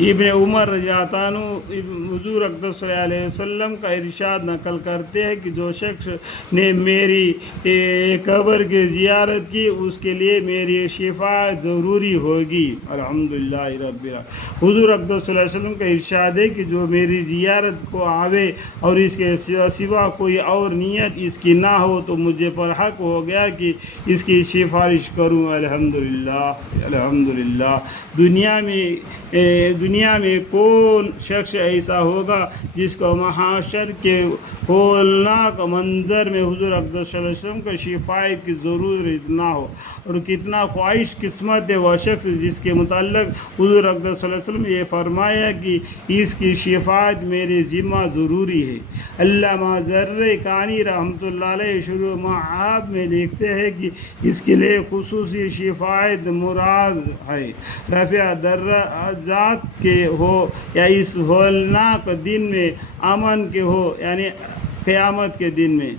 ابن عمر رضی اللہ عنہ حضور اقدس صلی اللہ علیہ وسلم کا ارشاد نقل کرتے ہیں کہ جو شخص نے میری قبر کی زیارت کی اس کے لیے میری شفاعت ضروری ہوگی۔ الحمدللہ رب العالمین۔ حضور اقدس صلی اللہ علیہ وسلم کا ارشاد ہے کہ جو میری زیارت کو آوے اور اس کے سوا کوئی اور نیت اس کی نہ ہو تو مجھے پر حق ہو گیا کہ اس کی سفارش کروں۔ الحمدللہ الحمدللہ۔ دنیا میں کون شخص ایسا ہوگا جس کو محاشر کے ہولناک منظر میں حضور اقدس صلی اللہ علیہ وسلم کا شفاعت کی ضرورت نہ ہو، اور کتنا خواہش قسمت ہے وہ شخص جس کے متعلق حضور اقدس صلی اللہ علیہ وسلم یہ فرمایا کہ اس کی شفاعت میرے ذمہ ضروری ہے۔ علامہ زرقانی رحمۃ اللہ علیہ شروع معاب میں لکھتے ہیں کہ اس کے لیے خصوصی شفاعت مراد ہے، رفع درجات کے ہو یا اس ہولناک دن میں امن کے ہو، یعنی قیامت کے دن میں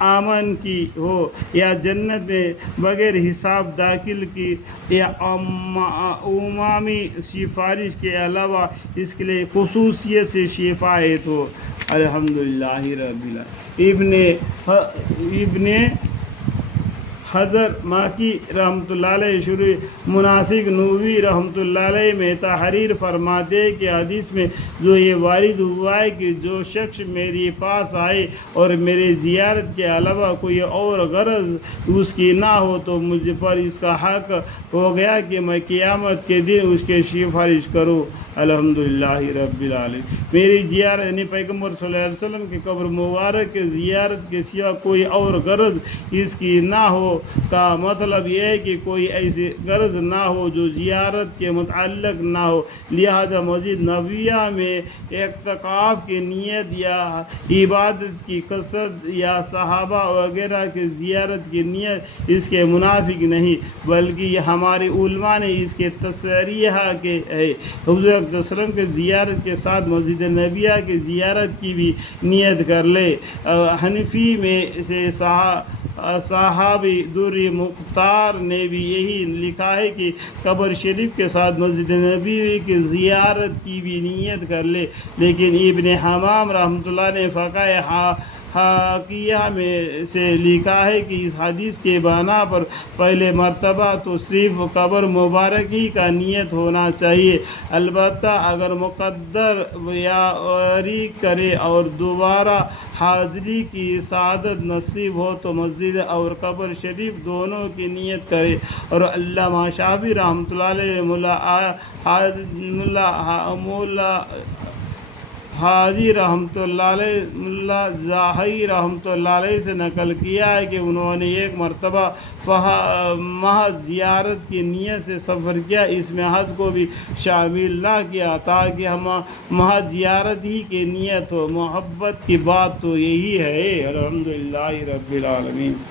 امن کی ہو، یا جنت میں بغیر حساب داخل کی، یا عمومی سفارش کے علاوہ اس کے لیے خصوصیت سے شفاعت ہو۔ الحمدللہ رب العالمین۔ ابن حضر ماکی رحمۃ اللہ علیہ شروع مناسک نووی رحمۃ اللہ علیہ میں تحریر فرماتے ہیں کہ حدیث میں جو یہ وارد ہوا ہے کہ جو شخص میرے پاس آئے اور میرے زیارت کے علاوہ کوئی اور غرض اس کی نہ ہو تو مجھ پر اس کا حق ہو گیا کہ میں قیامت کے دن اس کے سفارش کروں۔ الحمدللہ رب العالمین۔ میری زیارت یعنی پیغمبر صلی اللہ علیہ وسلم کی قبر مبارک کے زیارت کے سوا کوئی اور غرض اس کی نہ ہو کا مطلب یہ ہے کہ کوئی ایسی غرض نہ ہو جو زیارت کے متعلق نہ ہو، لہذا مسجد نبویہ میں اعتکاف کی نیت یا عبادت کی قصد یا صحابہ وغیرہ کی زیارت کی نیت اس کے منافق نہیں، بلکہ یہ ہمارے علماء نے اس کے تصریح کے ہے۔ حضور صلی اللہ علیہ وسلم کے زیارت کے ساتھ مسجد نبویہ کی زیارت کی بھی نیت کر لے۔ حنفی میں سے صحابی دوری مختار نے بھی یہی لکھا ہے کہ قبر شریف کے ساتھ مسجد نبوی کی زیارت کی بھی نیت کر لے، لیکن ابن حمام رحمۃ اللہ نے فقہ حاکیہ میں سے لکھا ہے کہ اس حدیث کے بنا پر پہلے مرتبہ تو صرف قبر مبارک ہی کا نیت ہونا چاہیے، البتہ اگر مقدر یاری کرے اور دوبارہ حاضری کی سعادت نصیب ہو تو مسجد اور قبر شریف دونوں کی نیت کرے۔ اور علامہ شافعی رحمۃ اللہ علیہ مولا حاجی رحمۃ اللہ علیہ ملا زاہی رحمۃ اللہ علیہ سے نقل کیا ہے کہ انہوں نے ایک مرتبہ محض زیارت کی نیت سے سفر کیا، اس میں حج کو بھی شامل نہ کیا تاکہ ہم محض زیارت ہی کی نیت ہو۔ محبت کی بات تو یہی ہے۔ الحمدللہ رب العالمین۔